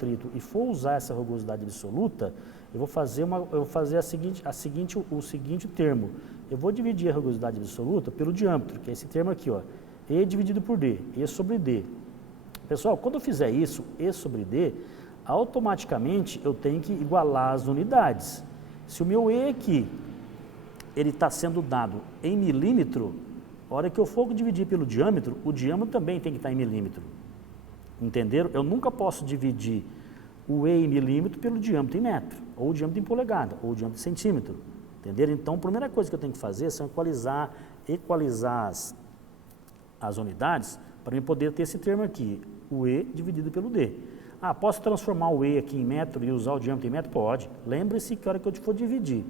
atrito e for usar essa rugosidade absoluta, eu vou fazer o seguinte termo. Eu vou dividir a rugosidade absoluta pelo diâmetro, que é esse termo aqui, ó, E dividido por D, E sobre D. Pessoal, quando eu fizer isso, E sobre D, automaticamente eu tenho que igualar as unidades. Se o meu E aqui, ele está sendo dado em milímetro, a hora que eu for dividir pelo diâmetro, o diâmetro também tem que estar em milímetro. Entenderam? Eu nunca posso dividir o E em milímetro pelo diâmetro em metro, ou o diâmetro em polegada, ou o diâmetro em centímetro. Entenderam? Então, a primeira coisa que eu tenho que fazer é equalizar as unidades para eu poder ter esse termo aqui, o E dividido pelo D. Ah, posso transformar o E aqui em metro e usar o diâmetro em metro? Pode. Lembre-se que a hora que eu for dividir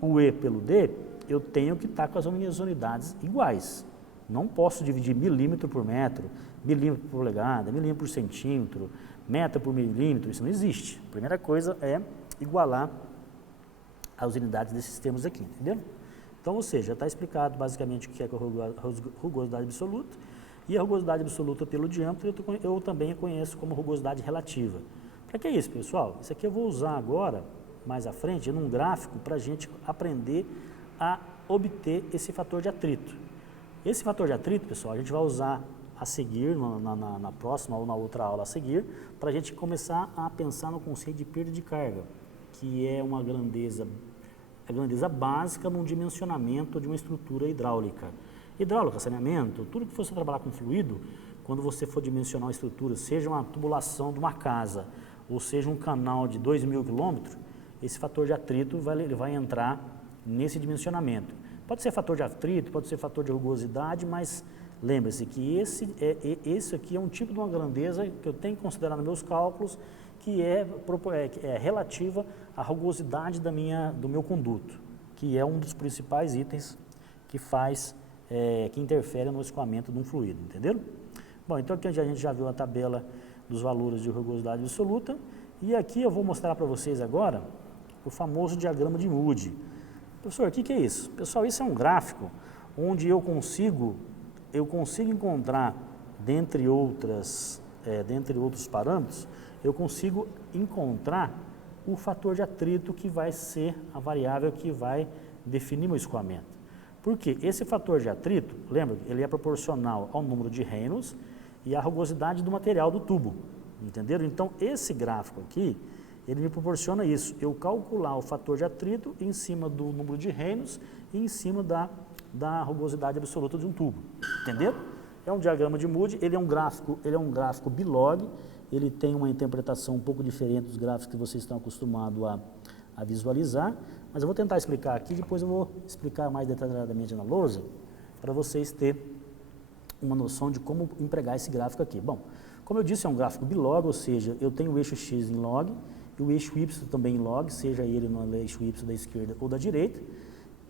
o E pelo D, eu tenho que estar com as minhas unidades iguais. Não posso dividir milímetro por metro, milímetro por polegada, milímetro por centímetro, metro por milímetro, isso não existe. A primeira coisa é igualar as unidades desses termos aqui, entendeu? Então, ou seja, está explicado basicamente o que é a rugosidade absoluta, e a rugosidade absoluta pelo diâmetro eu também conheço como rugosidade relativa. Para que isso, pessoal? Isso aqui eu vou usar agora, mais à frente, num gráfico, para a gente aprender a obter esse fator de atrito. Esse fator de atrito, pessoal, a gente vai usar a seguir, na próxima ou na outra aula a seguir, para a gente começar a pensar no conceito de perda de carga, que é a grandeza básica num dimensionamento de uma estrutura hidráulica. Hidráulica, saneamento, tudo que você trabalhar com fluido, quando você for dimensionar uma estrutura, seja uma tubulação de uma casa, ou seja um canal de 2.000 quilômetros, esse fator de atrito ele vai entrar nesse dimensionamento. Pode ser fator de atrito, pode ser fator de rugosidade, mas lembre-se que esse aqui é um tipo de uma grandeza que eu tenho que considerar nos meus cálculos, que é relativa à rugosidade do meu conduto, que é um dos principais itens que que interfere no escoamento de um fluido, entenderam? Bom, então aqui a gente já viu a tabela dos valores de rugosidade absoluta, e aqui eu vou mostrar para vocês agora o famoso diagrama de Moody. Professor, o que é isso? Pessoal, isso é um gráfico onde eu consigo encontrar, dentre outros parâmetros, eu consigo encontrar o fator de atrito que vai ser a variável que vai definir meu escoamento. Por quê? Esse fator de atrito, lembra, ele é proporcional ao número de Reynolds e à rugosidade do material do tubo, entenderam? Então, esse gráfico aqui, ele me proporciona isso, eu calcular o fator de atrito em cima do número de Reynolds e em cima da rugosidade absoluta de um tubo, entenderam? É um diagrama de Moody, ele é um gráfico bilog, ele tem uma interpretação um pouco diferente dos gráficos que vocês estão acostumados a visualizar, mas eu vou tentar explicar aqui, depois eu vou explicar mais detalhadamente na lousa, para vocês terem uma noção de como empregar esse gráfico aqui. Bom, como eu disse, é um gráfico bilog, ou seja, eu tenho o eixo X em log, e o eixo Y também em log, seja ele no eixo Y da esquerda ou da direita,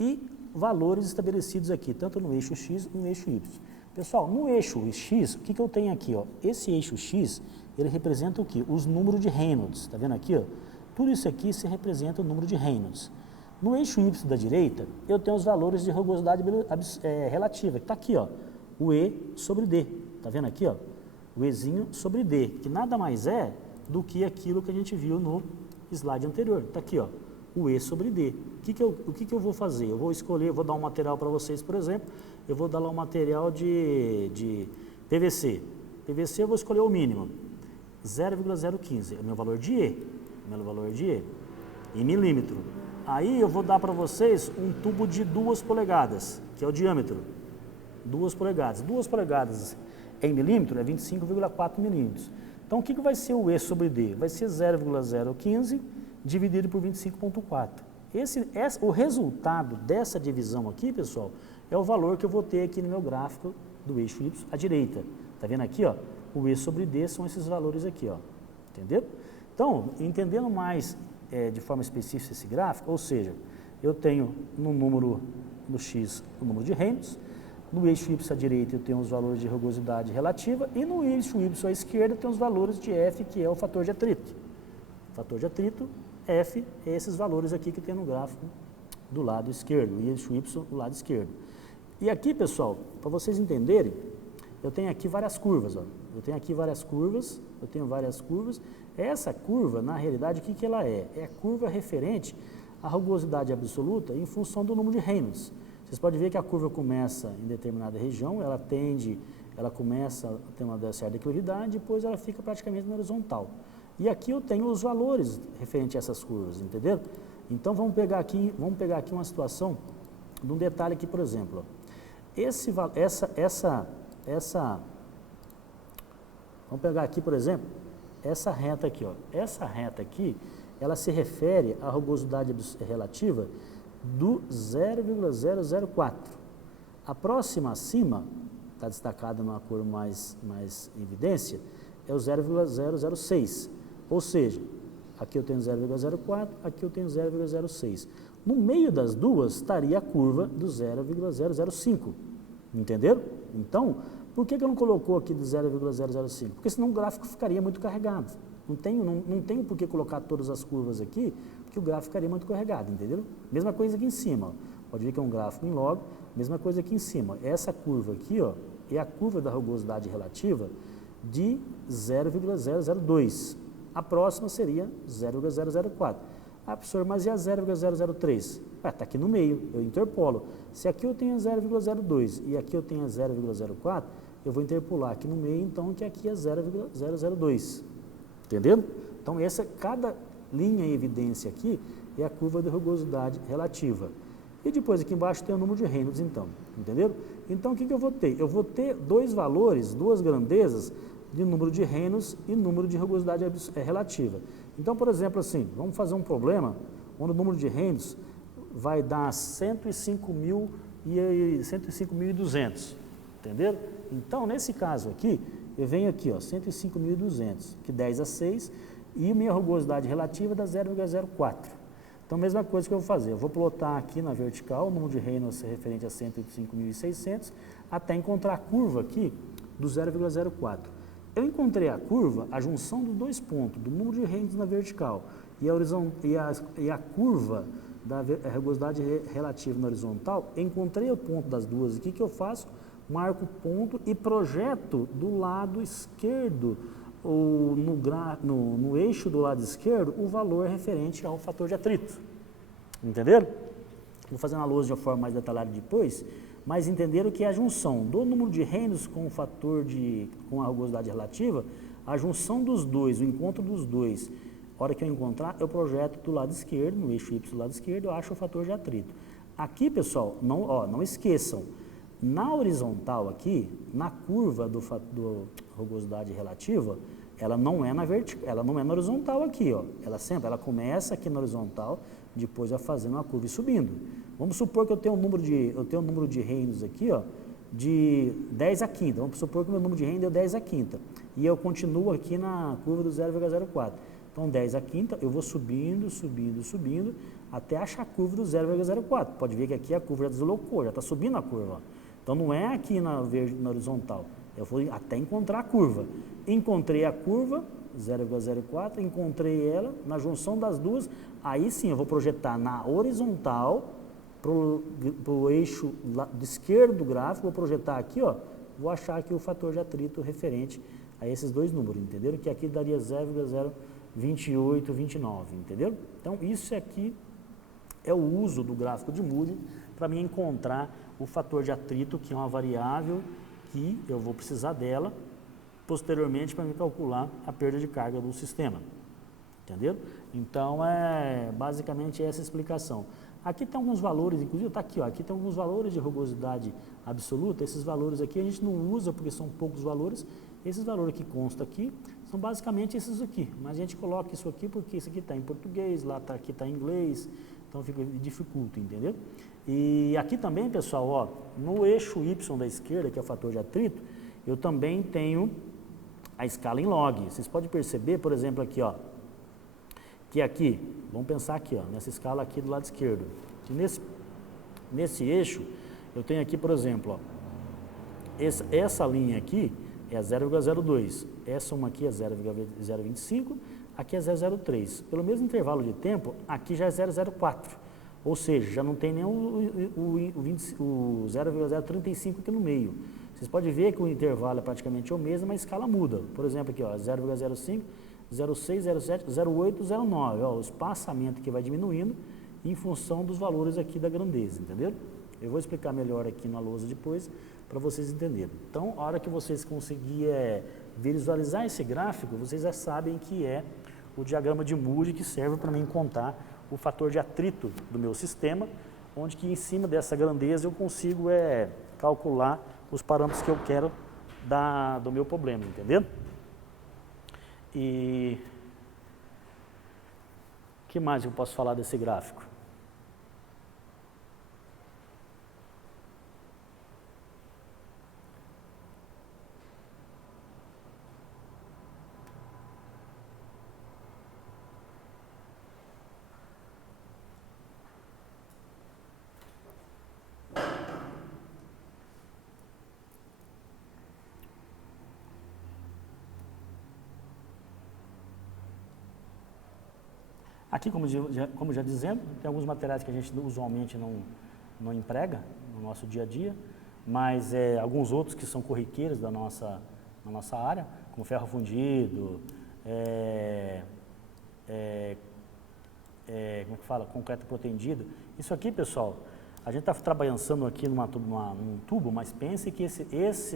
e valores estabelecidos aqui, tanto no eixo X e no eixo Y. Pessoal, no eixo X, o que eu tenho aqui? Ó? Esse eixo X, ele representa o quê? Os números de Reynolds, está vendo aqui? Ó? Tudo isso aqui se representa o número de Reynolds. No eixo Y da direita, eu tenho os valores de rugosidade relativa, que está aqui, ó, o E sobre D, está vendo aqui? Ó? O Ezinho sobre D, que nada mais é do que aquilo que a gente viu no slide anterior, está aqui, ó, o E sobre D. O que eu vou fazer? Eu vou escolher, vou dar um material para vocês, por exemplo, eu vou dar lá um material de PVC. PVC eu vou escolher o mínimo, 0,015, é o meu valor de E, em milímetro. Aí eu vou dar para vocês um tubo de 2 polegadas, que é o diâmetro, 2 polegadas. 2 polegadas em milímetro é 25,4 milímetros. Então, o que vai ser o E sobre D? Vai ser 0,015 dividido por 25,4. O resultado dessa divisão aqui, pessoal, é o valor que eu vou ter aqui no meu gráfico do eixo Y à direita. Está vendo aqui? Ó? O E sobre D são esses valores aqui. Ó. Entendeu? Então, entendendo mais de forma específica esse gráfico, ou seja, eu tenho no X o número de Reynolds, no eixo Y à direita eu tenho os valores de rugosidade relativa e no eixo Y à esquerda eu tenho os valores de F, que é o fator de atrito. O fator de atrito, F, é esses valores aqui que tem no gráfico do lado esquerdo, o eixo Y do lado esquerdo. E aqui, pessoal, para vocês entenderem, eu tenho aqui várias curvas. Ó. Eu tenho várias curvas, Essa curva, na realidade, o que ela é? É a curva referente à rugosidade absoluta em função do número de Reynolds. Vocês podem ver que a curva começa em determinada região, ela começa a ter uma certa declividade, depois ela fica praticamente na horizontal. E aqui eu tenho os valores referentes a essas curvas, entendeu? Então vamos pegar aqui uma situação de um detalhe aqui, por exemplo. Vamos pegar aqui, por exemplo, essa reta aqui, ó. Essa reta aqui, ela se refere à rugosidade relativa do 0,004. A próxima acima, está destacada numa cor mais em evidência, é o 0,006. Ou seja, aqui eu tenho 0,04, aqui eu tenho 0,06. No meio das duas estaria a curva do 0,005. Entenderam? Então, por que eu não colocou aqui do 0,005? Porque senão o gráfico ficaria muito carregado. Não tenho por que colocar todas as curvas aqui, porque o gráfico ficaria muito carregado, entendeu? Mesma coisa aqui em cima, ó. Pode ver que é um gráfico em log, mesma coisa aqui em cima. Essa curva aqui, ó, é a curva da rugosidade relativa de 0,002. A próxima seria 0,004. Ah, professor, mas e a 0,003? Está aqui no meio, eu interpolo. Se aqui eu tenho 0,02 e aqui eu tenho 0,04, eu vou interpolar aqui no meio, então, que aqui é 0,002. Entendendo? Então, cada linha em evidência aqui é a curva de rugosidade relativa. E depois aqui embaixo tem o número de Reynolds, então. Entenderam? Então, o que eu vou ter? Eu vou ter dois valores, duas grandezas de número de Reynolds e número de rugosidade relativa. Então, por exemplo, assim, vamos fazer um problema onde o número de Reynolds vai dar 105.200, entenderam? Então, nesse caso aqui, eu venho aqui, ó, 105.200, que 10 a 6, e minha rugosidade relativa dá 0,04. Então, mesma coisa que eu vou fazer, eu vou plotar aqui na vertical o número de Reynolds referente a 105.600, até encontrar a curva aqui do 0,04. Eu encontrei a curva, a junção dos dois pontos, do número de Reynolds na vertical e a curva da rugosidade relativa na horizontal, encontrei o ponto das duas. O que eu faço? Marco o ponto e projeto do lado esquerdo, ou no eixo do lado esquerdo, o valor referente ao fator de atrito. Entenderam? Vou fazer uma lousa de uma forma mais detalhada depois, mas entenderam que a junção do número de Reynolds com o fator com a rugosidade relativa, a junção dos dois, o encontro dos dois, a hora que eu encontrar, eu projeto do lado esquerdo, no eixo Y do lado esquerdo, eu acho o fator de atrito. Aqui, pessoal, não esqueçam, na horizontal aqui, na curva do rugosidade relativa, ela não é na horizontal aqui, ó. Ela começa aqui na horizontal, depois vai fazendo uma curva e subindo. Vamos supor que eu tenho um número de Reynolds aqui, ó, de 10 a quinta. Vamos supor que o meu número de Reynolds é 10 a quinta. E eu continuo aqui na curva do 0,04. Então, 10 a quinta, eu vou subindo, até achar a curva do 0,04. Pode ver que aqui a curva já deslocou, já está subindo a curva. Ó. Então, não é aqui na horizontal. Eu vou até encontrar a curva. Encontrei a curva, 0,04, encontrei ela, na junção das duas, aí sim eu vou projetar na horizontal, para o eixo esquerdo do gráfico, vou projetar aqui, ó, vou achar aqui o fator de atrito referente a esses dois números, entenderam? Que aqui daria 0,02829, entendeu? Então, isso aqui é o uso do gráfico de Moody para mim encontrar o fator de atrito, que é uma variável que eu vou precisar dela posteriormente para me calcular a perda de carga do sistema, entendeu? Então, basicamente essa explicação. Aqui tem alguns valores, inclusive está aqui, ó, aqui tem alguns valores de rugosidade absoluta. Esses valores aqui a gente não usa porque são poucos valores. Esses valores que constam aqui são basicamente esses aqui, mas a gente coloca isso aqui porque isso aqui está em português, aqui está em inglês, então dificulta, entendeu? E aqui também, pessoal, ó, no eixo Y da esquerda, que é o fator de atrito, eu também tenho a escala em log. Vocês podem perceber, por exemplo, aqui, ó, que aqui, vamos pensar aqui, ó, nessa escala aqui do lado esquerdo, que nesse eixo, eu tenho aqui, por exemplo, ó, essa linha aqui é 0,02, essa uma aqui é 0,025, aqui é 0,03. Pelo mesmo intervalo de tempo, aqui já é 0,04, ou seja, já não tem nem o 0,035 aqui no meio. Vocês podem ver que o intervalo é praticamente o mesmo, mas a escala muda. Por exemplo, aqui, ó, 0,05, 0,6, 0,7, 0,8, 0,9. Ó, o espaçamento que vai diminuindo em função dos valores aqui da grandeza, entendeu? Eu vou explicar melhor aqui na lousa depois para vocês entenderem. Então, a hora que vocês conseguirem visualizar esse gráfico, vocês já sabem que é o diagrama de Moody que serve para mim contar o fator de atrito do meu sistema, onde que em cima dessa grandeza eu consigo calcular os parâmetros que eu quero do meu problema, entendeu? E o que mais eu posso falar desse gráfico? Aqui, como já dizendo, tem alguns materiais que a gente usualmente não emprega no nosso dia a dia, mas alguns outros que são corriqueiros na nossa área, como ferro fundido, como é que fala? Concreto protendido. Isso aqui, pessoal, a gente está trabalhando aqui num tubo, mas pense que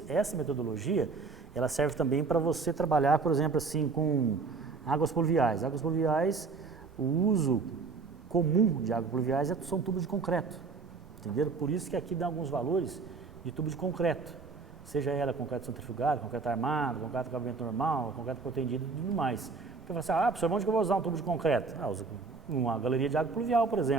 essa metodologia, ela serve também para você trabalhar, por exemplo, assim, com águas pluviais. Águas pluviais, o uso comum de águas pluviais são tubos de concreto, entenderam? Por isso que aqui dá alguns valores de tubo de concreto, seja ela concreto centrifugado, concreto armado, concreto de acabamento normal, concreto protendido e tudo mais. Porque você fala assim, professor, onde que eu vou usar um tubo de concreto? Usa uma galeria de água pluvial, por exemplo.